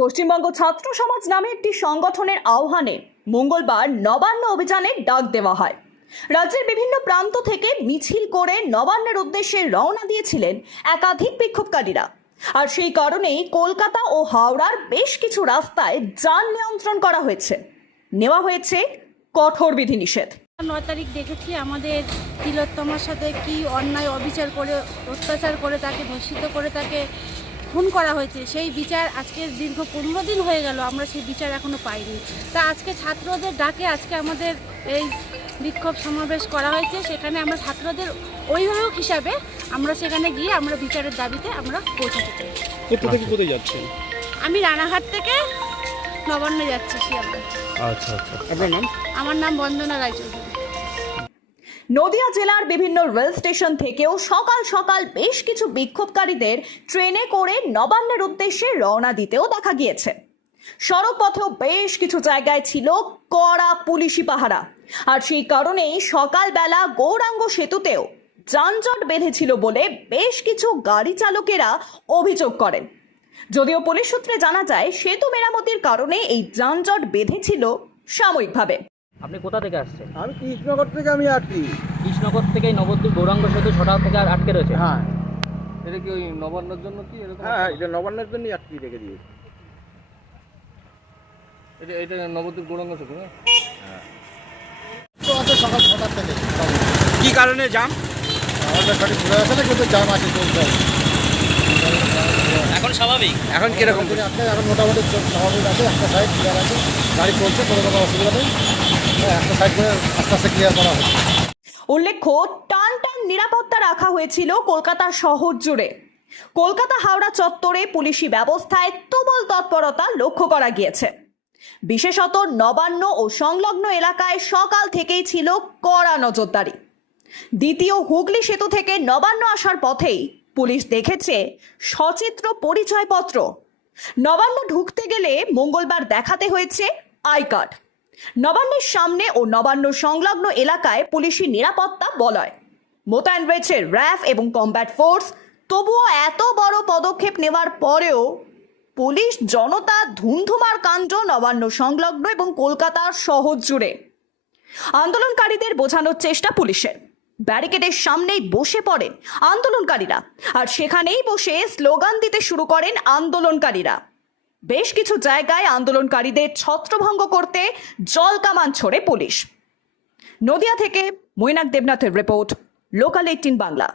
পশ্চিমবঙ্গ ছাত্র সমাজ নামে একটি সংগঠনের আহ্বানে মঙ্গলবার নবান্ন অভিযানের ডাক দেওয়া হয়। রাজ্যের বিভিন্ন প্রান্ত থেকে মিছিল করে নবান্নের উদ্দেশ্যে রওনা দিয়েছিলেন একাধিক বিক্ষোভকারীরা। আর সেই কারণেই কলকাতা ও হাওড়ার বেশ কিছু রাস্তায় যান নিয়ন্ত্রণ করা হয়েছে, নেওয়া হয়েছে কঠোর বিধিনিষেধ। 9 তারিখ দেখেছি আমাদের তিলোত্তমার সাথে কি অন্যায় অবিচার করে, অত্যাচার করে, তাকে ধর্ষিত করে, তাকে খুন করা হয়েছে। সেই বিচার আজকে দীর্ঘ 15 দিন হয়ে গেল, আমরা সেই বিচার এখনো পাইনি। তা আজকে ছাত্রদের ডাকে আজকে আমাদের এই বিক্ষোভ সমাবেশ করা হয়েছে। সেখানে আমরা ছাত্রদের অভিভাবক হিসাবে আমরা সেখানে গিয়ে আমরা বিচারের দাবিতে আমরা পৌঁছাতে চাই। কোথা থেকে কোথায় যাচ্ছেন? আমি রানাঘাট থেকে নবান্নে যাচ্ছি শিয়ালদা। আচ্ছা আচ্ছা, আপনার নাম? আমার নাম বন্দনা রায়চৌধুরী। নদিয়া জেলার বিভিন্ন রেল স্টেশন থেকেও সকাল সকাল বেশ কিছু বিক্ষোভকারীদের ট্রেনে করে নবান্নের উদ্দেশ্যে রওনা দিতেও দেখা গিয়েছে। সড়ক পথেও বেশ কিছু জায়গায় ছিল কড়া পুলিশি পাহারা, আর সেই কারণেই সকালবেলা গৌরাঙ্গ সেতুতেও যানজট বেঁধেছিল বলে বেশ কিছু গাড়ি চালকেরা অভিযোগ করেন। যদিও পুলিশ সূত্রে জানা যায় সেতু মেরামতির কারণে এই যানজট বেঁধেছিল সাময়িকভাবে। আপনি কোথা থেকে আসছেন? আমি কৃষ্ণনগর থেকে আটকি। কৃষ্ণনগর থেকে নবদ্বীপ গৌরাঙ্গ সেতু ছটা থেকে আটকে রয়েছে। হ্যাঁ এটা কি ওই নবান্নের জন্য কি এরকম? হ্যাঁ, এটা নবান্নের জন্যই আটকি রেখে দিয়েছি। এটা নবদ্বীপ গৌরাঙ্গ সেতু না? তো আছে সকাল 6টার থেকে। কি কারণে জাম? আমাদের গাড়ি ঘুরে আসে না, কিন্তু জাম আছে, চলছে। এখন স্বাভাবিক? এখন কিরকম? এখন মোটামুটি স্বাভাবিক আছে, একটা সাইড ক্লিয়ার আছে, গাড়ি চলছে, কোনো রকম অসুবিধা নেই। একটা সাইড করে আস্তে আস্তে ক্লিয়ার করা হচ্ছে। উল্লেখ্য, টান টান নিরাপত্তা রাখা হয়েছিল কলকাতা শহর জুড়ে। কলকাতা হাওড়া চত্বরে পুলিশি ব্যবস্থায় তুমুল তৎপরতা লক্ষ্য করা গিয়েছে। বিশেষত নবান্ন ও সংলগ্ন এলাকায় সকাল থেকেই ছিল কড়া নজরদারি। দ্বিতীয় হুগলি সেতু থেকে নবান্ন আসার পথেই পুলিশ দেখেছে সচিত্র পরিচয়পত্র। নবান্ন ঢুকতে গেলে মঙ্গলবার দেখাতে হয়েছে আই কার্ড। নবান্নের সামনে ও নবান্ন সংলগ্ন এলাকায় পুলিশি নিরাপত্তা বলয় মোতায়েন রয়েছে র্যাফ এবং কমব্যাট ফোর্স। তবুও এত বড় পদক্ষেপ নেওয়ার পরেও পুলিশ জনতা ধুন্ধুমার কাণ্ড নবান্ন সংলগ্ন এবং কলকাতার শহর জুড়ে। আন্দোলনকারীদের বোঝানোর চেষ্টা পুলিশের। ব্যারিকেডের সামনেই বসে পড়েন আন্দোলনকারীরা, আর সেখানেই বসে স্লোগান দিতে শুরু করেন আন্দোলনকারীরা। বেশ কিছু জায়গায় আন্দোলনকারীদের ছত্রভঙ্গ করতে জল কামান ছোড়ে পুলিশ। নদিয়া থেকে মৈনাক দেবনাথের রিপোর্ট, লোকাল 18 বাংলা।